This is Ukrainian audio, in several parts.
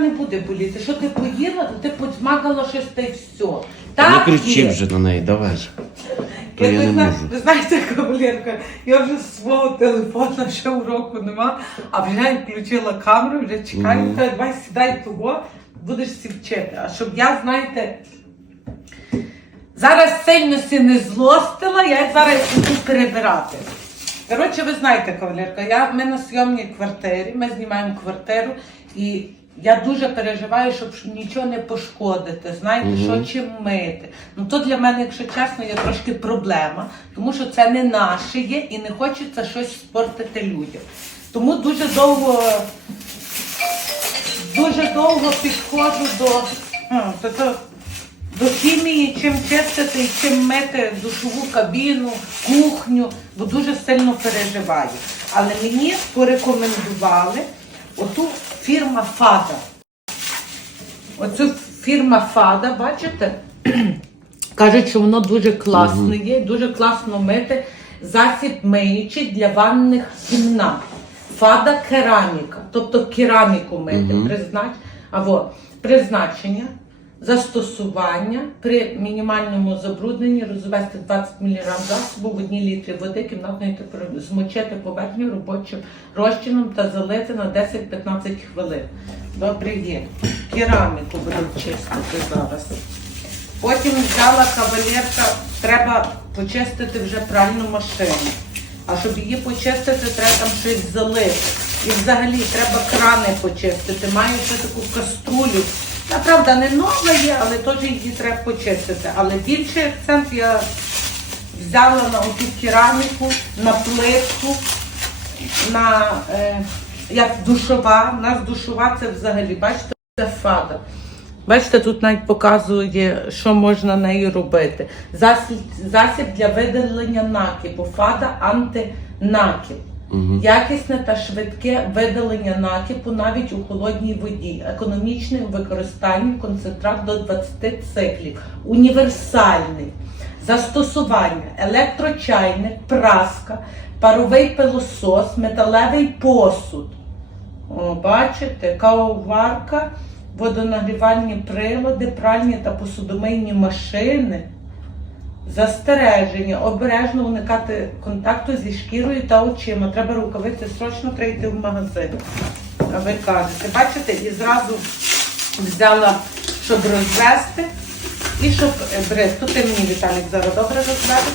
не буде боліти. Що ти поїла, то ти подзмагала щось та й все. Не Так кричи є. вже на неї, давай. То Я не не знаю, можу. ви знаєте, кавалерка, я вже свого телефона ще уроку нема, а вже включила камеру, вже чекаю, Мгм. каже, давай сідай того, будеш всі вчити. А щоб я, знаєте, зараз сильно сі не злостила, я зараз буду перебирати. Коротше, ви знаєте, кавалерка, я, ми на зйомній квартирі, ми знімаємо квартиру, і я дуже переживаю, щоб нічого не пошкодити. Знаєте, Мгм. що чим мити. Ну то для мене, якщо чесно, є трошки проблема, тому що це не наше є і не хочеться щось спортити людям. Тому дуже довго, дуже довго підходжу до, то, то, до хімії, чим чистити і чим мити душову кабіну, кухню, бо дуже сильно переживаю. Але мені порекомендували оту фірма Фада. Оцю фірма Фада, бачите? Кажуть, що воно дуже класне є, дуже класно мити. Засіб миючий для ванних кімнат. Фада кераміка, тобто кераміку мити. Признач... Або призначення, застосування при мінімальному забрудненні розвести 20 мг засобу в 1 літрі води кімнатної температури, змочити поверхню робочим розчином та залити на 10-15 хвилин. Добре є. Кераміку будемо чистити зараз. Потім взяла кавалерка, треба почистити вже пральну машину. А щоб її почистити, треба там щось залити. І взагалі треба крани почистити. Маю ще таку каструлю. Та правда, не нова є, але теж її треба почистити. Але більший акцент я взяла на оту кераміку, на плитку, на е, як душова. У нас душова це взагалі, бачите, це фада. Бачите, тут навіть показує, що можна нею робити. Засіб, засіб для видалення накипу, фада антинакіп. Угу. Якісне та швидке видалення накипу навіть у холодній воді. Економічне у використанні концентрат до 20 циклів. Універсальний. Застосування електрочайник, праска, паровий пилосос, металевий посуд. О, бачите, кавоварка, водонагрівальні прилади, пральні та посудомийні машини. Застереження, обережно уникати контакту зі шкірою та очима. Треба рукавиці, срочно треба йти в магазин. А ви кажете, бачите, і зразу взяла, щоб розвести і щоб е, бризк. Тут ти мені, Віталік, зараз добре розведеш.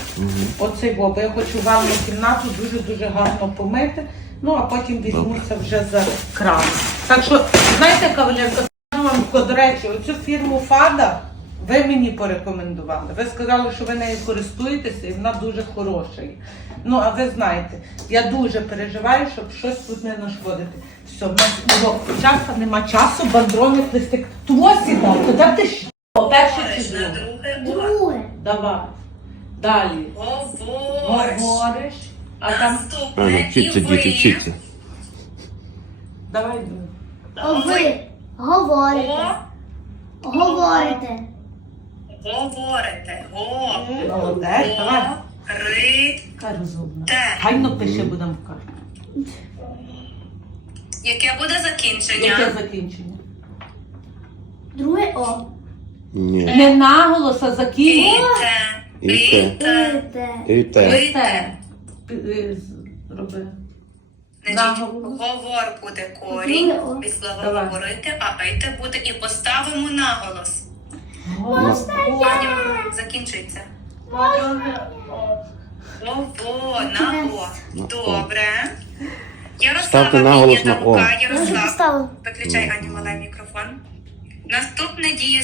Оцей во, бо я хочу ванну кімнату дуже-дуже гарно помити. Ну, а потім візьмуся вже за кран. Так що, знаєте, кавалерка, скажу вам, до речі, оцю фірму Фада ви мені порекомендували. Ви сказали, що ви нею користуєтеся і вона дуже хороша. Ну, а ви знаєте, я дуже переживаю, щоб щось тут не нашкодити. Все, в нас його часу нема часу, бандрони плести. Того сідай, куди ти ж? Перше чи друге? друге Давай. Далі. Говориш. Говориш, а там. А, ну, вчіться, діти, вчіться. Давай. Ви говорите. Говорите. Говорите. Го. Молодець, давай. Говорите. Яка розумна. Гайно пише будемо в карті. Яке буде Яке закінчення? закінчення? Друге О. Ні. Не наголос, а закінчення. Іте. Іте. Іте. Ите. І те. З- Роби. Значить, Наголос. говор буде корінь Друге О. від слова Давай. говорити, а ите буде і поставимо наголос. Голос. я? закінчується. Во, на о. Добре. Ярослава Ставте наголос піднята на «о». рука. Ярослав, виключай Аню малий мікрофон. Наступне діє